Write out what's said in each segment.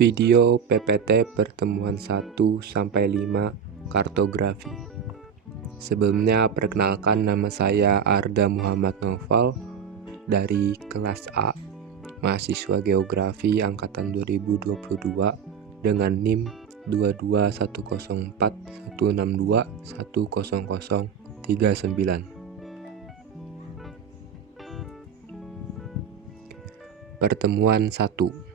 Video PPT pertemuan 1-5 kartografi. Sebelumnya perkenalkan, nama saya Arda Muhammad Noval dari kelas A, mahasiswa geografi angkatan 2022 dengan NIM 2210416210039. Pertemuan 1.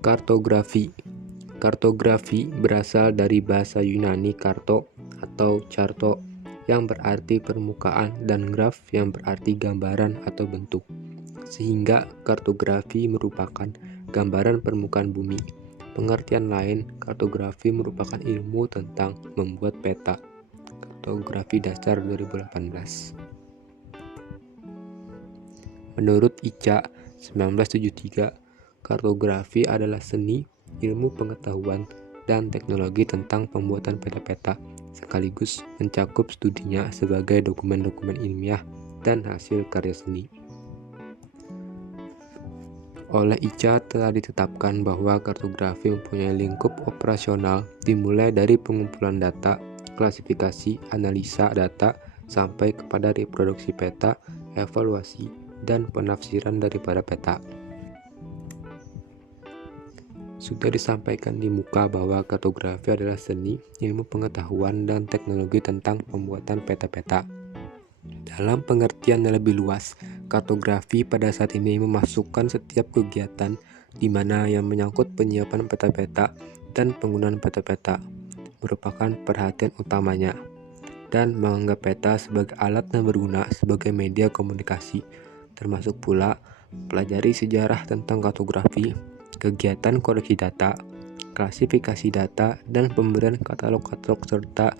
Kartografi. Kartografi berasal dari bahasa Yunani karto atau charto yang berarti permukaan dan graf yang berarti gambaran atau bentuk. Sehingga kartografi merupakan gambaran permukaan bumi. Pengertian lain, kartografi merupakan ilmu tentang membuat peta. Kartografi dasar 2018. Menurut ICA 1973, kartografi adalah seni, ilmu pengetahuan, dan teknologi tentang pembuatan peta-peta, sekaligus mencakup studinya sebagai dokumen-dokumen ilmiah dan hasil karya seni. Oleh ICA telah ditetapkan bahwa kartografi mempunyai lingkup operasional dimulai dari pengumpulan data, klasifikasi, analisa data, sampai kepada reproduksi peta, evaluasi, dan penafsiran daripada peta. Sudah disampaikan di muka bahwa kartografi adalah seni, ilmu pengetahuan, dan teknologi tentang pembuatan peta-peta. Dalam pengertian yang lebih luas, kartografi pada saat ini memasukkan setiap kegiatan di mana yang menyangkut penyiapan peta-peta dan penggunaan peta-peta merupakan perhatian utamanya, dan menganggap peta sebagai alat yang berguna sebagai media komunikasi, termasuk pula pelajari sejarah tentang kartografi, kegiatan koreksi data, klasifikasi data, dan pemberian katalog-katalog serta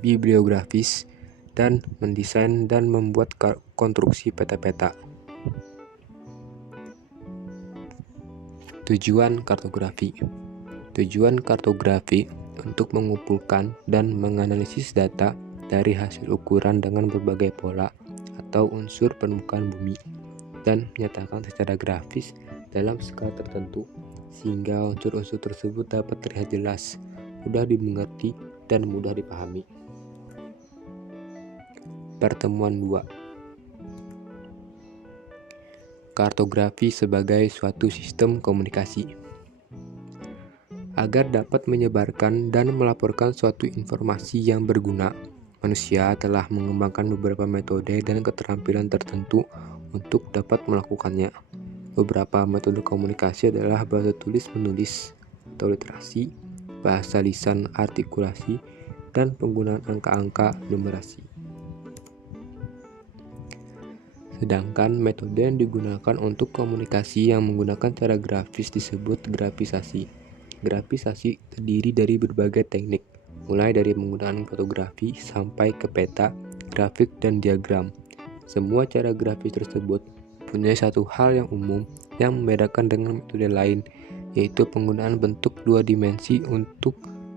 bibliografis, dan mendesain dan membuat konstruksi peta-peta. Tujuan kartografi. Tujuan kartografi untuk mengumpulkan dan menganalisis data dari hasil ukuran dengan berbagai pola atau unsur permukaan bumi dan menyatakan secara grafis dalam skala tertentu sehingga unsur-unsur tersebut dapat terlihat jelas, mudah dimengerti, dan mudah dipahami. Pertemuan 2. Kartografi sebagai suatu sistem komunikasi. Agar dapat menyebarkan dan melaporkan suatu informasi yang berguna, manusia telah mengembangkan beberapa metode dan keterampilan tertentu untuk dapat melakukannya. Beberapa metode komunikasi adalah bahasa tulis-menulis atau literasi, bahasa lisan artikulasi, dan penggunaan angka-angka numerasi. Sedangkan metode yang digunakan untuk komunikasi yang menggunakan cara grafis disebut grafisasi. Grafisasi terdiri dari berbagai teknik, mulai dari penggunaan fotografi sampai ke peta, grafik, dan diagram. Semua cara grafis tersebut punya satu hal yang umum yang membedakan dengan metode lain, yaitu penggunaan bentuk dua dimensi untuk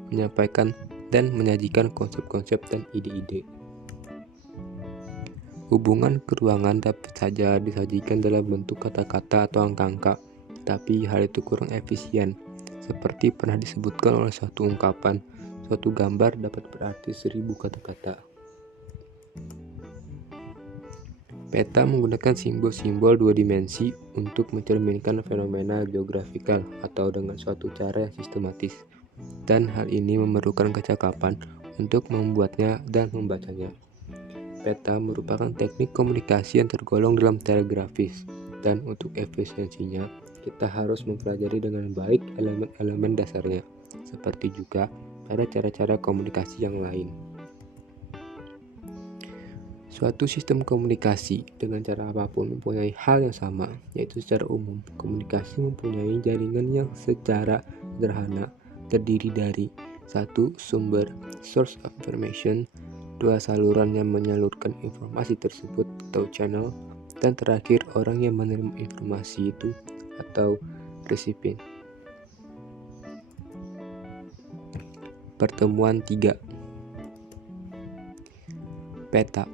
menyampaikan dan menyajikan konsep-konsep dan ide-ide. Hubungan keruangan dapat saja disajikan dalam bentuk kata-kata atau angka-angka, tapi hal itu kurang efisien. Seperti pernah disebutkan oleh suatu ungkapan, suatu gambar dapat berarti 1000 kata-kata. Peta menggunakan simbol-simbol dua dimensi untuk mencerminkan fenomena geografikal atau dengan suatu cara yang sistematis, dan hal ini memerlukan kecakapan untuk membuatnya dan membacanya. Peta merupakan teknik komunikasi yang tergolong dalam cara grafis, dan untuk efisiensinya kita harus mempelajari dengan baik elemen-elemen dasarnya, seperti juga pada cara-cara komunikasi yang lain. Suatu sistem komunikasi dengan cara apapun mempunyai hal yang sama, yaitu secara umum komunikasi mempunyai jaringan yang secara sederhana terdiri dari satu sumber source of information, dua saluran yang menyalurkan informasi tersebut atau channel, dan terakhir orang yang menerima informasi itu atau resipien. Pertemuan 3. Peta.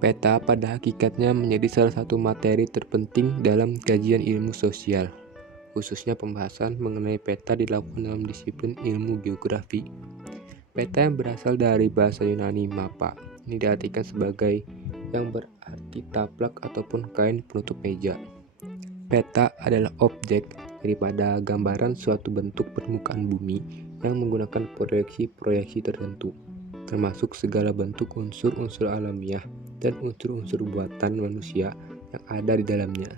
Peta pada hakikatnya menjadi salah satu materi terpenting dalam kajian ilmu sosial. Khususnya pembahasan mengenai peta dilakukan dalam disiplin ilmu geografi. Peta yang berasal dari bahasa Yunani mapa, ini diartikan sebagai yang berarti taplak ataupun kain penutup meja. Peta adalah objek daripada gambaran suatu bentuk permukaan bumi yang menggunakan proyeksi-proyeksi tertentu, termasuk segala bentuk unsur-unsur alamiah dan unsur-unsur buatan manusia yang ada di dalamnya.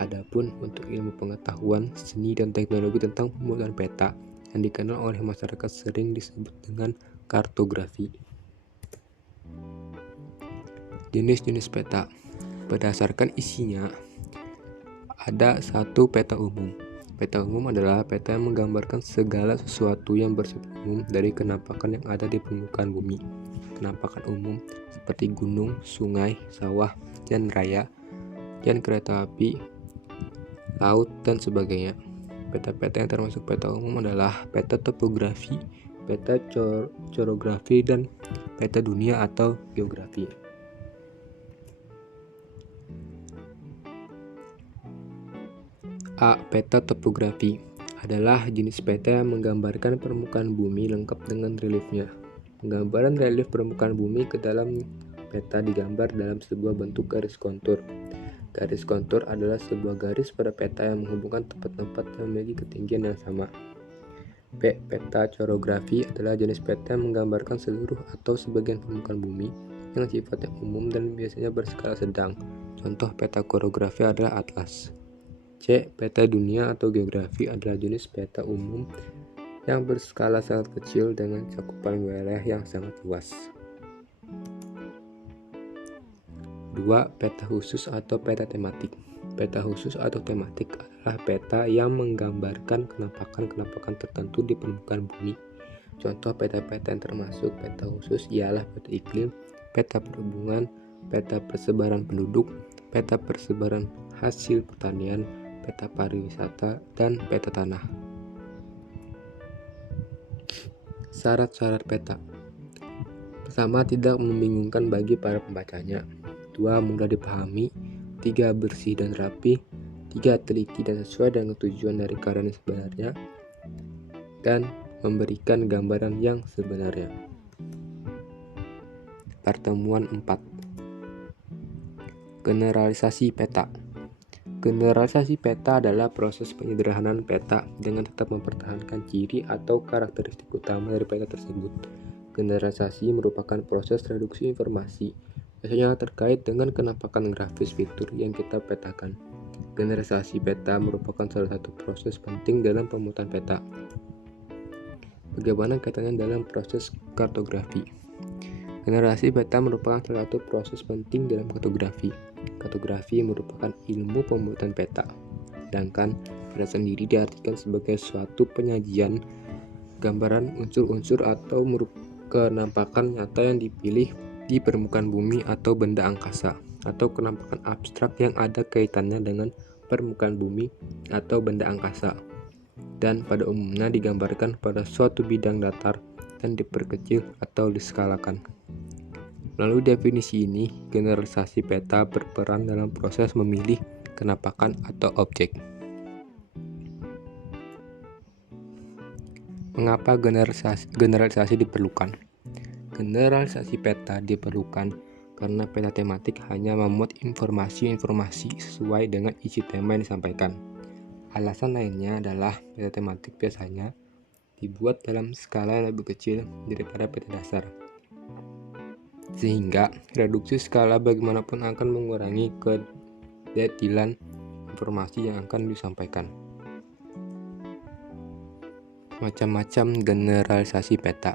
Adapun untuk ilmu pengetahuan, seni, dan teknologi tentang pembuatan peta yang dikenal oleh masyarakat sering disebut dengan kartografi. Jenis-jenis peta berdasarkan isinya ada satu peta umum. Peta umum adalah peta yang menggambarkan segala sesuatu yang bersifat umum dari kenampakan yang ada di permukaan bumi. Penampakan umum seperti gunung, sungai, sawah, jalan raya, jalan kereta api, laut, dan sebagainya. Peta-peta yang termasuk peta umum adalah peta topografi, peta chorografi, dan peta dunia atau geografi. A. Peta topografi adalah jenis peta yang menggambarkan permukaan bumi lengkap dengan reliefnya. Penggambaran relief permukaan bumi ke dalam peta digambar dalam sebuah bentuk garis kontur. Garis kontur adalah sebuah garis pada peta yang menghubungkan tempat-tempat yang memiliki ketinggian yang sama. B. Peta chorografi adalah jenis peta yang menggambarkan seluruh atau sebagian permukaan bumi yang sifatnya umum dan biasanya berskala sedang. Contoh peta chorografi adalah atlas. C. Peta dunia atau geografi adalah jenis peta umum yang berskala sangat kecil dengan cakupan wilayah yang sangat luas. 2. Peta khusus atau peta tematik. Peta khusus atau tematik adalah peta yang menggambarkan kenampakan-kenampakan tertentu di permukaan bumi. Contoh peta-peta yang termasuk peta khusus ialah peta iklim, peta perhubungan, peta persebaran penduduk, peta persebaran hasil pertanian, peta pariwisata, dan peta tanah. Syarat-syarat peta. Pertama, tidak membingungkan bagi para pembacanya. 2. Mudah dipahami. 3. Bersih dan rapi. 3. Teliti dan sesuai dengan tujuan dari karya sebenarnya. Dan memberikan gambaran yang sebenarnya. Pertemuan 4. Generalisasi peta. Generalisasi peta adalah proses penyederhanaan peta dengan tetap mempertahankan ciri atau karakteristik utama dari peta tersebut. Generalisasi merupakan proses reduksi informasi, biasanya terkait dengan kenampakan grafis fitur yang kita petakan. Generalisasi peta merupakan salah satu proses penting dalam pembuatan peta. Bagaimana kaitannya dalam proses kartografi? Generasi peta merupakan salah satu proses penting dalam kartografi. Kartografi merupakan ilmu pembuatan peta, sedangkan peta sendiri diartikan sebagai suatu penyajian gambaran unsur-unsur atau kenampakan nyata yang dipilih di permukaan bumi atau benda angkasa, atau kenampakan abstrak yang ada kaitannya dengan permukaan bumi atau benda angkasa, dan pada umumnya digambarkan pada suatu bidang datar dan diperkecil atau diskalakan. Melalui definisi ini, generalisasi peta berperan dalam proses memilih kenampakan atau objek. Mengapa generalisasi diperlukan? Generalisasi peta diperlukan karena peta tematik hanya memuat informasi-informasi sesuai dengan isi tema yang disampaikan. Alasan lainnya adalah peta tematik biasanya dibuat dalam skala yang lebih kecil daripada peta dasar, sehingga reduksi skala bagaimanapun akan mengurangi kedetailan informasi yang akan disampaikan. Macam-macam generalisasi peta.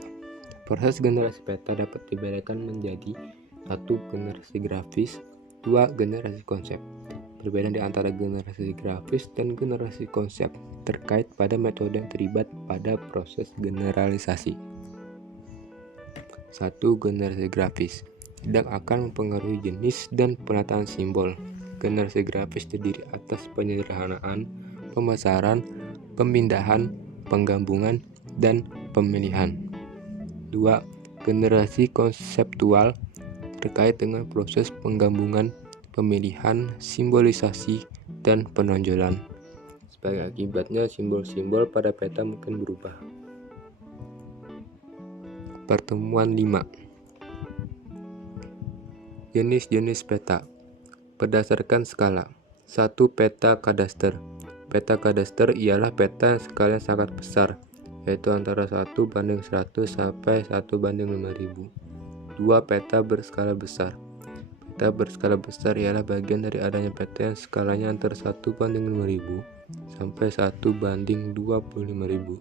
Proses generalisasi peta dapat dibedakan menjadi 1. Generasi grafis, 2. Generasi konsep. Perbedaan di antara generasi grafis dan generasi konsep terkait pada metode yang terlibat pada proses generalisasi. 1. Generasi grafis tidak akan mempengaruhi jenis dan penataan simbol. Generasi grafis terdiri atas penyederhanaan, pembesaran, pemindahan, penggabungan, dan pemilihan. 2. Generasi konseptual terkait dengan proses penggabungan, pemilihan, simbolisasi, dan penonjolan. Sebagai akibatnya, simbol-simbol pada peta mungkin berubah. Pertemuan 5. Jenis-jenis peta berdasarkan skala. 1. Peta kadaster. Peta kadaster ialah peta yang skalanya sangat besar, yaitu antara 1:100 sampai 1:5000. 2. Peta berskala besar. Peta berskala besar ialah bagian dari adanya peta yang skalanya antara 1:5000 sampai 1:25.000.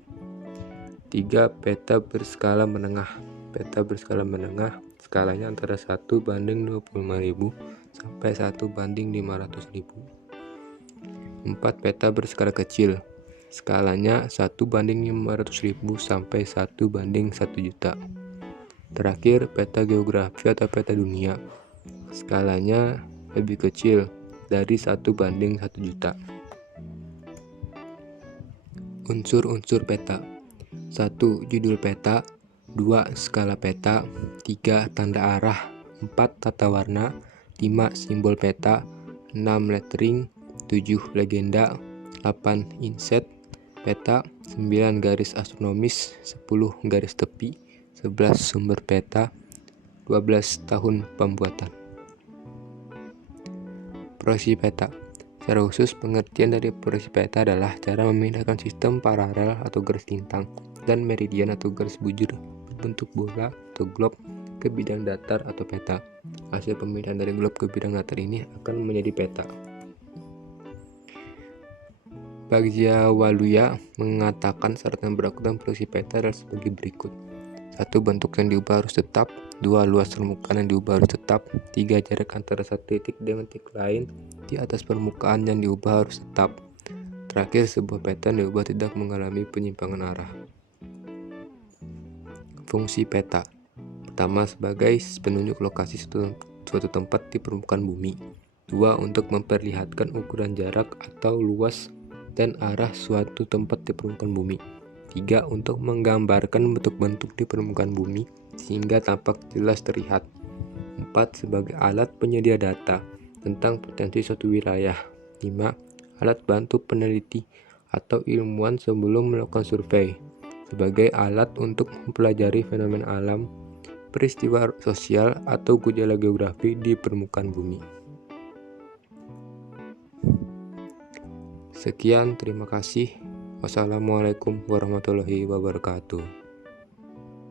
3. Peta berskala menengah. Peta berskala menengah skalanya antara 1:25.000 sampai 1:500.000. 4. Peta berskala kecil. Skalanya 1:500.000 sampai 1:1 juta. Terakhir, peta geografi atau peta dunia. Skalanya lebih kecil dari 1:1 juta. Unsur-unsur peta. 1. Judul peta. 2. Skala peta. 3. Tanda arah. 4. Tata warna. 5. Simbol peta. 6. Lettering. 7. Legenda. 8. Inset peta. 9. Garis astronomis. 10. Garis tepi. 11. Sumber peta. 12. Tahun pembuatan. Proyeksi peta. Secara khusus, pengertian dari proyeksi peta adalah cara memindahkan sistem paralel atau garis lintang dan meridian atau garis bujur berbentuk bola atau globe ke bidang datar atau peta. Hasil pemindahan dari globe ke bidang datar ini akan menjadi peta. Bagjawaluya mengatakan syarat yang berlaku dalam proyeksi peta adalah sebagai berikut. 1. Bentuk yang diubah harus tetap. 2. Luas permukaan yang diubah harus tetap. 3. Jarak antara satu titik dengan titik lain di atas permukaan yang diubah harus tetap. Terakhir, sebuah peta yang diubah tidak mengalami penyimpangan arah. Fungsi peta. Pertama, sebagai penunjuk lokasi suatu tempat di permukaan bumi. 2. Untuk memperlihatkan ukuran jarak atau luas dan arah suatu tempat di permukaan bumi. 3. Untuk menggambarkan bentuk-bentuk di permukaan bumi sehingga tampak jelas terlihat. 4. Sebagai alat penyedia data tentang potensi suatu wilayah. 5. Alat bantu peneliti atau ilmuwan sebelum melakukan survei. Sebagai alat untuk mempelajari fenomena alam, peristiwa sosial, atau gejala geografi di permukaan bumi. Sekian, terima kasih. Wassalamualaikum warahmatullahi wabarakatuh.